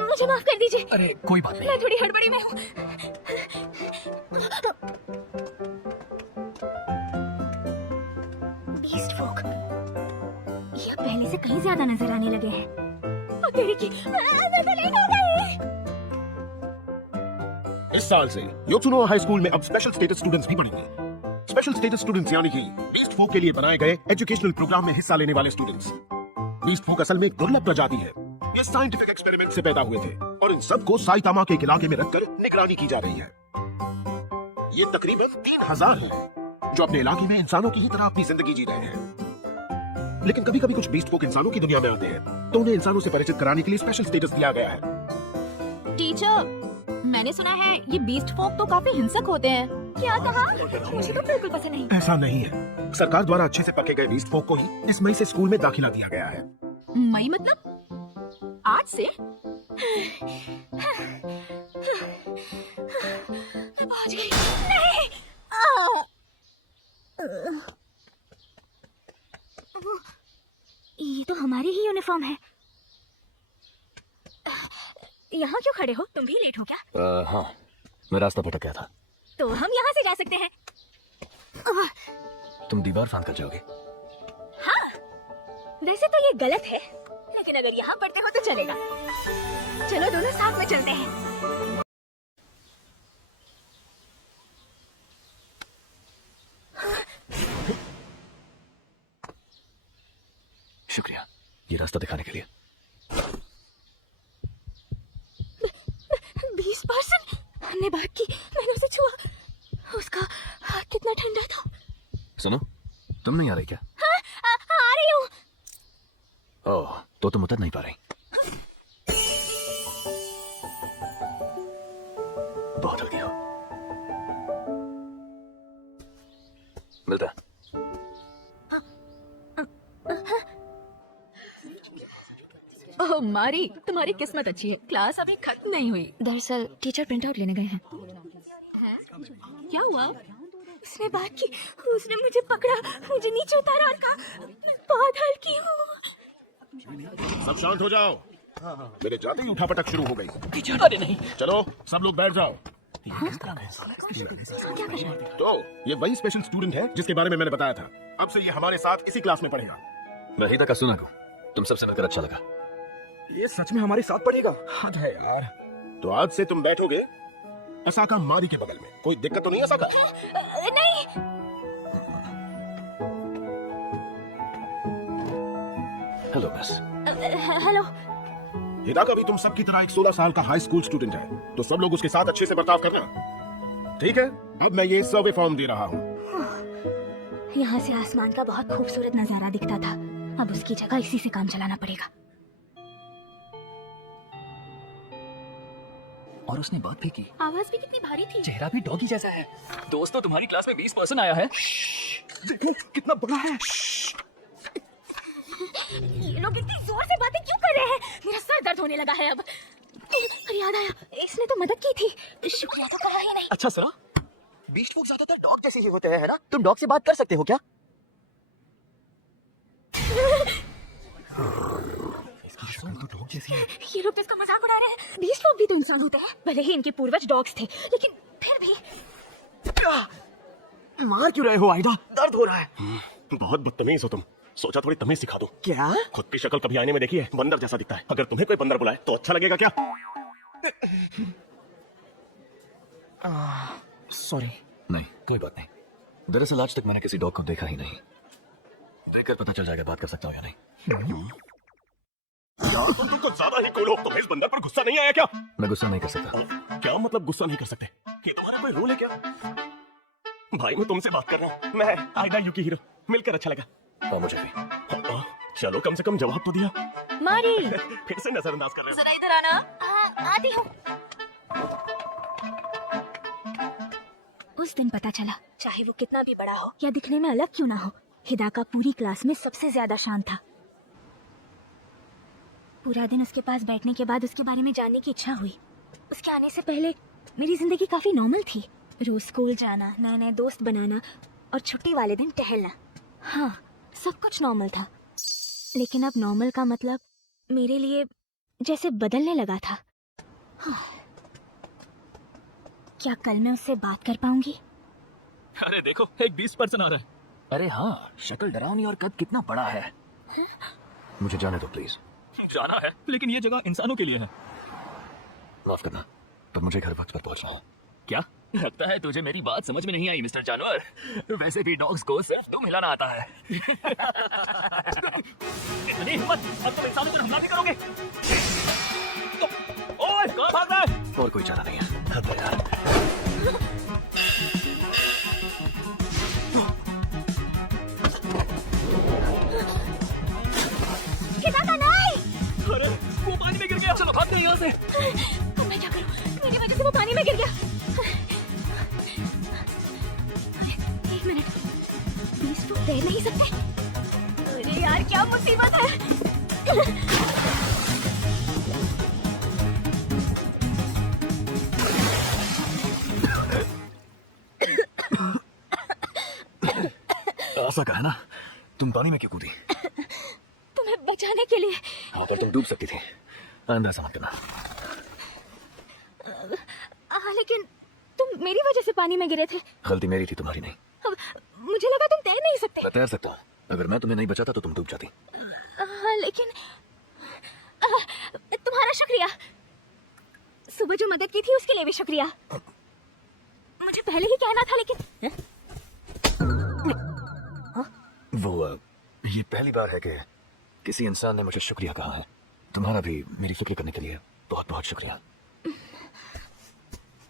मुझे माफ कर दीजिए। अरे कोई बात नहीं। मैं थोड़ी हड़बड़ी में हूँ। बीस्ट फोक ये पहले से कहीं ज्यादा नजर आने लगे हैं। और तेरी की मैं तो लेट हो गई। इस साल से योत्सुनो हाई स्कूल में अब स्पेशल स्टेटस स्टूडेंट्स भी पढ़ेंगे। स्पेशल स्टेटस स्टूडेंट्स यानी कि बीस्ट फोक के लिए बनाए गए एजुकेशनल प्रोग्राम में हिस्सा लेने वाले स्टूडेंट्स। बीस्ट फोक असल में एक दुर्लभ प्रजाति है। ये साइंटिफिक एक्सपेरिमेंट से पैदा हुए थे और इन सबको साइतामा के इलाके में रखकर निगरानी की जा रही है। ये तकरीबन 3000 हैं जो अपने इलाके में इंसानों की ही तरह अपनी जिंदगी जी रहे हैं। लेकिन कभी कभी कुछ बीस्ट फोक इंसानों की दुनिया में आते हैं तो उन्हें इंसानों से परिचित कराने के लिए स्पेशल स्टेटस दिया गया है। टीचर, मैंने सुना है ये बीस्ट फोक तो काफी हिंसक होते हैं। क्या कहा? मुझे तो बिल्कुल पसंद नहीं। ऐसा नहीं है। सरकार द्वारा अच्छे से पके गए बीस्ट फोक को ही इस मई से स्कूल में दाखिला दिया गया है। मई मतलब आज से? पहुंच गई। नहीं। ये तो हमारी ही यूनिफॉर्म है। यहाँ क्यों खड़े हो? तुम भी लेट हो क्या? हाँ, मैं रास्ता भटक गया था। तो हम यहाँ से जा सकते हैं। तुम दीवार फांद कर जाओगे? हाँ, वैसे तो ये गलत है, लेकिन अगर यहाँ पढ़ते हो तो चलेगा। चलो दोनों साथ में चलते हैं। शुक्रिया ये रास्ता दिखाने के लिए। 20% हमने बात की, मैंने उसे छुआ, उसका हाथ कितना ठंडा था। सुनो, तुम नहीं आ रही क्या? हाँ, आ रही हूँ। ओह, तो तुम उतर नहीं पा रही। बहुत हल्की हो। मिलता। ओह मारी, तुम्हारी किस्मत अच्छी है, क्लास अभी खत्म नहीं हुई। दरअसल टीचर प्रिंट आउट लेने गए हैं। क्या हुआ? उसने बात की, उसने मुझे पकड़ा, मुझे नीचे उतारा और कहा मैं बहुत हल्की हूँ। सब शांत हो जाओ। मेरे जाते ही उठापटक शुरू हो गई। अरे नहीं। चलो सब लोग बैठ जाओ। क्या कर रहा है? तो ये वही स्पेशल स्टूडेंट है जिसके बारे में मैंने बताया था। अब से ये हमारे साथ इसी क्लास में पढ़ेगा। मैं हिदा का सुना हूँ। तुम सबसे मिलकर अच्छा लगा। ये सच में हमारे साथ पढ़ेगा? हद है यार। तो आज से तुम बैठोगे असाका मारी के बगल में। कोई दिक्कत तो नहीं असाका? नहीं। Hello miss. हेलो। हिदाका भी तुम सबकी तरह एक 16 साल का हाई स्कूल स्टूडेंट है, तो सब लोग उसके साथ अच्छे से बर्ताव करना, ठीक है? अब मैं ये सर्वे फॉर्म दे रहा हूँ। यहाँ से आसमान का बहुत खूबसूरत नजारा दिखता था, अब उसकी जगह इसी से काम चलाना पड़ेगा। और उसने बात भी की। आवाज भी कितनी भारी थी। चेहरा भी डॉगी जैसा है। दोस्तों, तुम्हारी क्लास में 20% आया है। देखो कितना बड़ा है। ये लोग इतनी जोर से बातें क्यों कर रहे हैं? मेरा सर दर्द होने लगा है अब। अरे याद आया, इसने तो मदद की थी, शुक्रिया तो कहा ही नहीं। अच्छा सुना, बीस्ट फोक ज्यादातर डॉग जैसे ही होते हैं, है ना? तुम डॉग से बात कर सकते हो क्या? तो डॉग जैसी है। ये लोग तो इसका मजाक उड़ा रहे हैं। बीस्ट लोग भी तो इंसान होते हैं, भले ही इनके पूर्वज डॉग्स थे, लेकिन फिर भी। मार क्यों रहे हो आइडा? दर्द हो रहा है। बहुत बदतमीज हो तुम। सोचा थोड़ी तमीज सिखा दूं। क्या? खुद की शक्ल कभी आईने में देखी है? बंदर जैसा दिखता है। अगर तुम्हें कोई बंदर बुलाए तो अच्छा लगेगा क्या? सॉरी। नहीं, कोई बात नहीं। दरअसल आज तक मैंने किसी डॉग को देखा ही नहीं। देखकर पता चल जाएगा बात कर सकता हूँ या नहीं। यार तुम कुछ ज्यादा ही कूल हो। तुम्हें इस बंदर पर गुस्सा नहीं आया क्या? मैं गुस्सा नहीं कर सकता। क्या मतलब गुस्सा नहीं कर सकते? ये तुम्हारा कोई रूल है क्या? भाई मैं तुमसे बात कर रहा हूँ। मैं आइडा युकिहिरो। मिलकर अच्छा लगा। और मुझे भी। चलो कम से कम जवाब तो दिया। मारी, फिर से नजरअंदाज कर रहे हो। जरा इधर आना। आती हूँ। उस दिन पता चला, चाहे वो कितना भी बड़ा हो या दिखने में अलग क्यों ना हो, हिदाका पूरी क्लास में सबसे ज्यादा शांत था। पूरा दिन उसके पास बैठने के बाद उसके बारे में जानने की इच्छा हुई। उसके आने से पहले मेरी जिंदगी काफी नॉर्मल थी। रोज स्कूल जाना, नए नए दोस्त बनाना और छुट्टी वाले दिन टहलना। हाँ, सब कुछ नॉर्मल था, लेकिन अब नॉर्मल का मतलब मेरे लिए जैसे बदलने लगा था। हाँ। क्या कल मैं उससे बात कर पाऊंगी? अरे देखो, एक 20% आ रहा है। अरे हाँ, शक्ल डरावनी और कद कितना बड़ा है। मुझे जाने दो प्लीज। जाना है, लेकिन ये जगह इंसानों के लिए है। माफ करना, पर मुझे घर वक्त पर पहुंचना है। क्या लगता है तुझे मेरी बात समझ में नहीं आई मिस्टर जानवर? वैसे भी डॉग्स को सिर्फ दुम हिलाना आता है। इतनी हिम्मत, अब तुम इंसानों पर हमला भी करोगे? ओए, कहाँ भाग रहा है? और कोई चारा नहीं है। हद है यार। अरे वो पानी में गिर गया। चलो भागते हैं यहाँ से। अब मैं क्या करूं? मेरी वजह से वो पानी में गिर गया। एक मिनट, 20 फुट तैर नहीं सकते? अरे यार क्या मुसीबत है। आशा का है ना, तुम पानी में क्यों कूदी? तुम्हें बचाने के लिए। हाँ, पर तुम डूब सकती थी। अंदर समझ करना। लेकिन तुम मेरी वजह से पानी में गिरे थे। गलती मेरी थी, तुम्हारी नहीं। अब मुझे लगा तुम तैर नहीं सकते। मैं तैर सकता हूँ। अगर मैं तुम्हें नहीं बचाता तो तुम डूब जाती। लेकिन तुम्हारा शुक्रिया। सुबह जो मदद की थी उसके लिए भी शुक्रिया। मुझे पहले ही कहना था, लेकिन ये पहली बार है कि किसी इंसान ने मुझे शुक्रिया कहा है। तुम्हारा भी मेरी फिक्र करने के लिए बहुत बहुत शुक्रिया।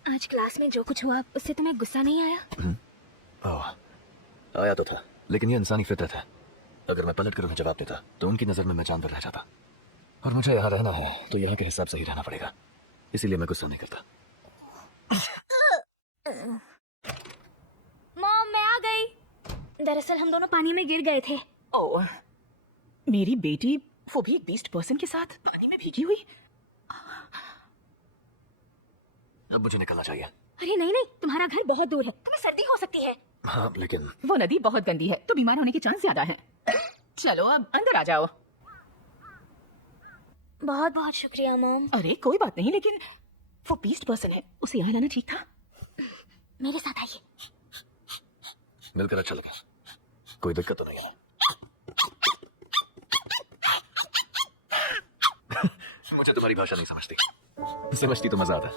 आज क्लास में जो कुछ हुआ उससे तुम्हें गुस्सा नहीं आया? ओह, आया तो था, लेकिन ये इंसानी फितरत है। अगर मैं पलट कर उन्हें जवाब देता तो उनकी नजर में मैं जानवर रह जाता, और मुझे यहाँ रहना है तो यहाँ के हिसाब से ही रहना पड़ेगा। इसीलिए मैं गुस्सा नहीं करता। मॉम, मैं आ गई। दरअसल हम दोनों पानी में गिर गए थे। ओह, मेरी बेटी, वो भी 20% के साथ पानी में भीगी हुई। अब मुझे निकलना चाहिए। अरे नहीं नहीं, तुम्हारा घर बहुत दूर है, तुम्हें सर्दी हो सकती है। हाँ, लेकिन वो नदी बहुत गंदी है, तो बीमार होने के चांस ज्यादा हैं। चलो अब अंदर आ जाओ। बहुत बहुत शुक्रिया मॉम। अरे कोई बात नहीं, लेकिन वो 20% है, उसे यहाँ लाना ठीक था। मेरे साथ आइए। मिलकर अच्छा लगा। कोई दिक्कत तो नहीं है? मुझे तुम्हारी भाषा नहीं समझती। समझती तो मजा आता।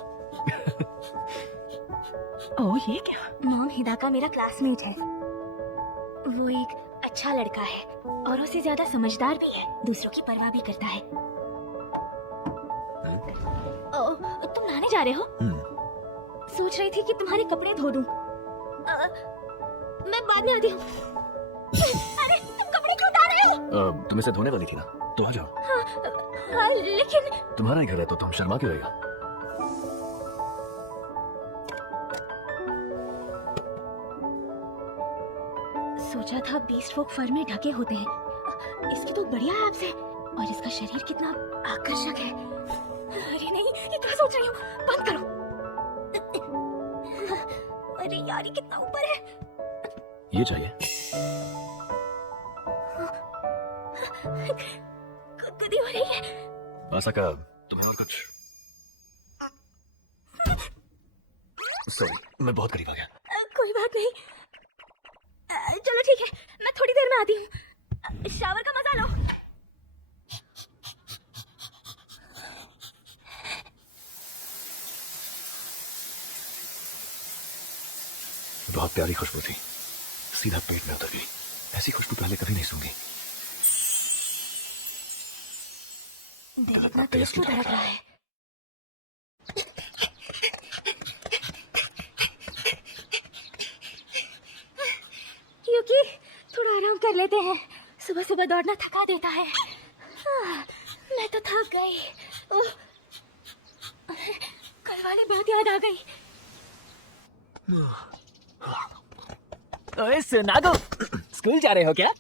ओह, ये क्या? मॉम, हिदाका मेरा क्लासमेट है। वो एक अच्छा लड़का है और उससे ज्यादा समझदार भी है, दूसरों की परवाह भी करता है। तुम नहाने जा रहे हो? सोच रही थी कि तुम्हारे कपड़े धो दूं। मैं बाद में आती हूँ। अरे तुम कपड़े क्यों उतार रहे हो? तुम इसे धोने वाली थी ना, तो आ जाओ। हाँ, लेकिन तुम्हारा ही घर है तो तुम शर्मा क्यों रहेगा? सोचा था बीस्ट folk फर में ढके होते हैं। इसकी तो बढ़िया एब्स है और इसका शरीर कितना आकर्षक है। अरे नहीं, ये क्या सोच रही हूँ? बंद करो। अरे यार, ये कितना ऊपर है। ये चाहिए? गुदगुदी हो रही है। आशा का तुम्हें और कुछ? सॉरी, मैं बहुत करीब आ गया। कोई बात नहीं। चलो ठीक है, मैं थोड़ी देर में आती हूँ। शावर का मजा लो। बहुत प्यारी खुशबू थी, सीधा पेट में उतर गई। ऐसी खुशबू पहले कभी नहीं सूंघी। इतना टेस्ट क्यों लग रहा है? क्योंकि थोड़ा आराम कर लेते हैं। सुबह सुबह दौड़ना थका देता है। मैं तो थक गई। कल वाली बात याद आ गई। ओए सुनागो, स्कूल जा रहे हो क्या?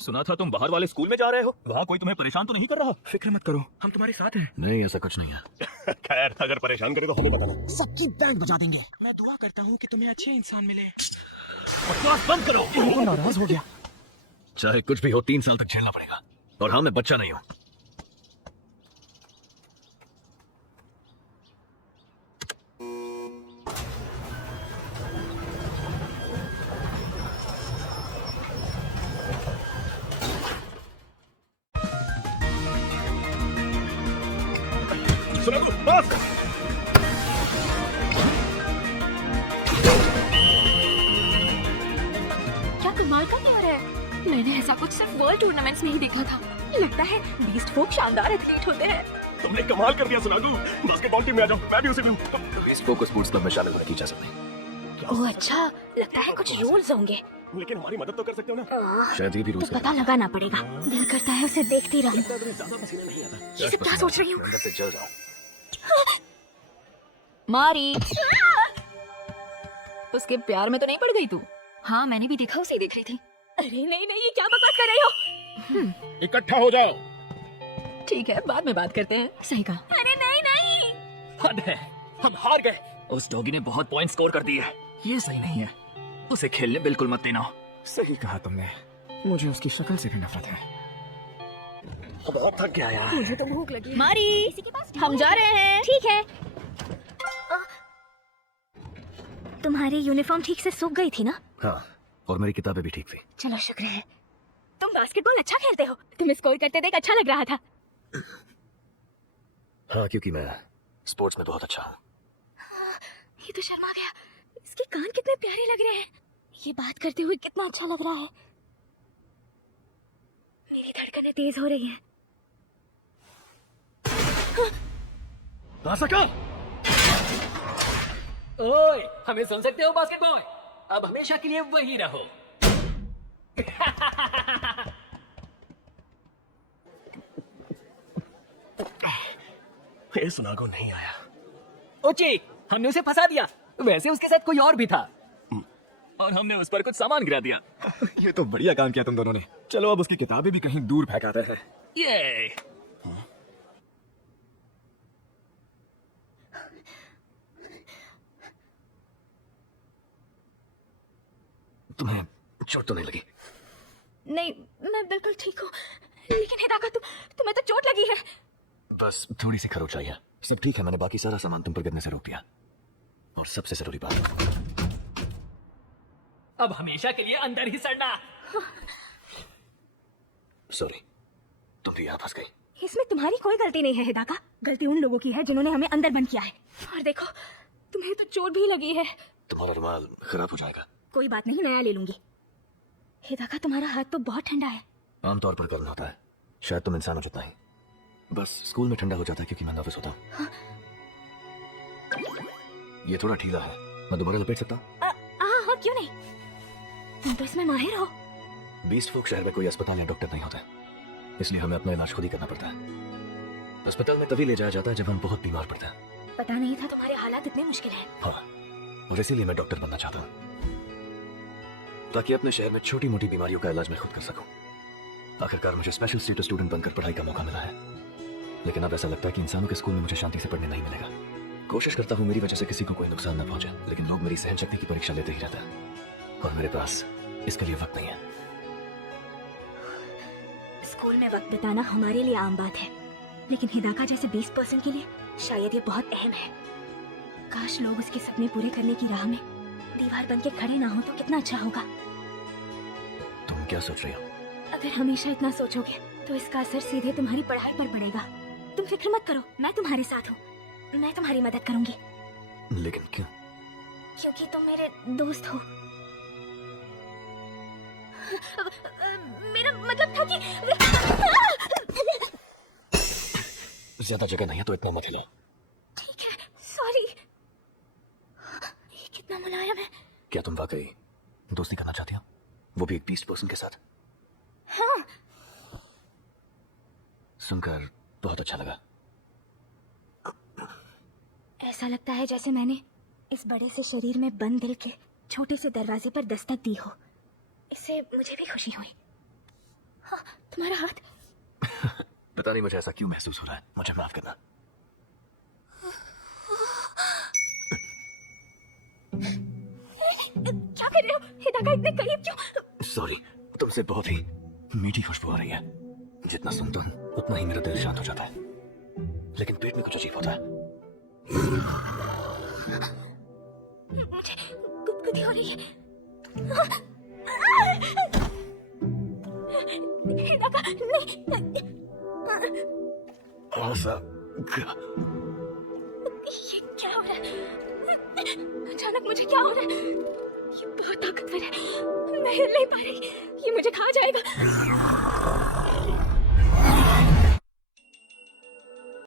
सुना था तुम बाहर वाले स्कूल में जा रहे हो। वहाँ कोई तुम्हें परेशान तो नहीं कर रहा? फिक्र मत करो, हम तुम्हारे साथ हैं। नहीं, ऐसा कुछ नहीं है। खैर, अगर परेशान करे तो हमें बताना। सबकी बैंड बजा देंगे। मैं दुआ करता हूँ कि तुम्हें अच्छे इंसान मिले। बकवास बंद करो। वो नाराज हो गया। चाहे कुछ भी हो 3 साल तक झेलना पड़ेगा। और हाँ, मैं बच्चा नहीं हूं। सुनागो, बस। क्या कमाल का प्यार है। मैंने ऐसा कुछ सिर्फ वर्ल्ड टूर्नामेंट्स में ही देखा था। लगता है बीस्ट फोक शानदार एथलीट होते हैं। तुमने कमाल कर दिया सुनागो। बास्केटबॉल टीम में आ जाओ, मैं भी उसी में हूँ। बीस्ट फोक को स्पोर्ट्स क्लब में शामिल होने की इजाजत नहीं। ओह अच्छा, लगता है कुछ रूल्स होंगे। लेकिन हमारी मदद तो कर सकते हो ना। शायद ये भी तो रूल्स पता लगाना पड़ेगा। दिल करता है उसे देखती रहूं। ज्यादा पसीना नहीं आता। ये सब क्या सोच रही हूँ? अंदर से जल रहा हूं। मारी, उसके प्यार में तो नहीं पड़ गई तू? हाँ, मैंने भी देखा, उसे देख रही थी। अरे नहीं नहीं, ये क्या बकवास कर रही हो? इकट्ठा हो जाओ। ठीक है, बाद में बात करते हैं। सही कहा। अरे नहीं नहीं, हद है, हम हार गए। उस डॉगी ने बहुत पॉइंट स्कोर कर दिए। ये सही नहीं है, उसे खेलने बिल्कुल मत देना। सही कहा तुमने, मुझे उसकी शक्ल से भी नफरत है। बहुत थक गया यार। मुझे तो भूख लगी। मारी, हम जा रहे हैं। ठीक है। तुम्हारी यूनिफॉर्म ठीक से सूख गई थी ना? हाँ, और मेरी किताबें भी ठीक थी। चलो शुक्र है। तुम बास्केटबॉल अच्छा खेलते हो। तुम्हें स्कोर करते देख अच्छा लग रहा था। हाँ, क्योंकि मैं स्पोर्ट्स में बहुत अच्छा हूँ। ये तो शर्मा गया। इसके कान कितने प्यारे लग रहे हैं। ये बात करते हुए कितना अच्छा लग रहा है। मेरी धड़कनें तेज हो रही हैं। आसका! ओए, हमें सुन सकते हो बास्केटबॉल? अब हमेशा के लिए वही रहो। ये सुनागो नहीं आया। ओची, हमने उसे फंसा दिया। वैसे उसके साथ कोई और भी था और हमने उस पर कुछ सामान गिरा दिया। ये तो बढ़िया काम किया तुम दोनों ने। चलो अब उसकी किताबें भी कहीं दूर फेंकाते हैं। ये तुम्हें चोट तो नहीं लगी? नहीं, मैं बिल्कुल ठीक हूँ। लेकिन हिदाका, तुम्हें तो चोट लगी है। बस थोड़ी सी खरोच आई है। सब ठीक है, मैंने बाकी सारा सामान तुम पर गिरने से रोक दिया। और सबसे जरूरी बात, अब हमेशा के लिए अंदर ही सड़ना। सॉरी, तुम भी यहाँ फंस गई। इसमें तुम्हारी कोई गलती नहीं है हिदाका। गलती उन लोगों की है जिन्होंने हमें अंदर बंद किया है। और देखो, तुम्हें तो चोट भी लगी है। तुम्हारा रुमाल खराब हो जाएगा। कोई बात नहीं, नया ले लूंगी। हिदाका, तुम्हारा हाथ तो बहुत ठंडा है। आमतौर पर गर्म होता है, शायद तुम इंसान हो जितना ही। बस स्कूल में ठंडा हो जाता है क्योंकि मैं नर्वस होता हूँ। ये थोड़ा ढीला है, मैं दोबारा लपेट सकता हूँ? हाँ, क्यों नहीं। तुम तो इसमें माहिर हो। बीस्ट फोक शहर में कोई अस्पताल या डॉक्टर नहीं होता, इसलिए हमें अपना इलाज खुद ही करना पड़ता है। अस्पताल में तभी ले जाया जाता है जब हम बहुत बीमार पड़ते हैं। पता नहीं था तुम्हारे हालात इतने मुश्किल हैं। हाँ, और इसीलिए मैं डॉक्टर बनना चाहता हूँ, ताकि अपने शहर में छोटी मोटी बीमारियों का इलाज मैं खुद कर सकूं। आखिरकार मुझे स्पेशल स्टेटस स्टूडेंट बनकर पढ़ाई का मौका मिला है, लेकिन अब ऐसा लगता है कि इंसानों के स्कूल में मुझे शांति से पढ़ने नहीं मिलेगा। कोशिश करता हूँ मेरी वजह से किसी को कोई नुकसान न पहुंचे, लेकिन लोग मेरी सहन शक्ति की परीक्षा लेते ही रहता है, और मेरे पास इसके लिए वक्त नहीं है। स्कूल में वक्त बिताना हमारे लिए आम बात है, लेकिन हिदाका जैसे 20% के लिए शायद ये बहुत अहम है। काश लोग उसके सपने पूरे करने की राह में दीवार बन के खड़े ना हो तो कितना अच्छा होगा। तुम क्या सोच रही हो? अगर हमेशा इतना सोचोगे तो इसका असर सीधे तुम्हारी पढ़ाई पर पड़ेगा। तुम फिक्र मत करो, मैं तुम्हारे साथ हूँ। मैं तुम्हारी मदद करूंगी। लेकिन क्यों? क्योंकि तुम मेरे दोस्त हो। मेरा मतलब था कि ज्यादा जगह नहीं है तो इतना मत हिला। ठीक है, सॉरी। ये कितना मुलायम है। क्या तुम वाकई दोस्ती करना चाहती हो, वो भी एक बीस्ट पर्सन के साथ? हाँ। सुनकर बहुत अच्छा लगा। ऐसा लगता है जैसे मैंने इस बड़े से शरीर में बंद दिल के छोटे से दरवाजे पर दस्तक दी हो। इससे मुझे भी खुशी हुई। हाँ, तुम्हारा हाथ। पता नहीं मुझे ऐसा क्यों महसूस हो रहा है, मुझे माफ करना। क्या कर रहे हो हिदाका, इतने करीब क्यों? सॉरी, तुमसे बहुत ही मीठी खुशबू आ रही है। जितना सुनता हूँ उतना ही मेरा दिल शांत हो जाता है, लेकिन पेट में कुछ अजीब होता है। मुझे गुदगुदी हो रही है। हिनाका, नहीं। ऐसा ये क्या हो रहा है? अचानक मुझे क्या हो रहा है? ये बहुत ताकतवर है, मैं हिल नहीं पा रही, ये मुझे खा जाएगा।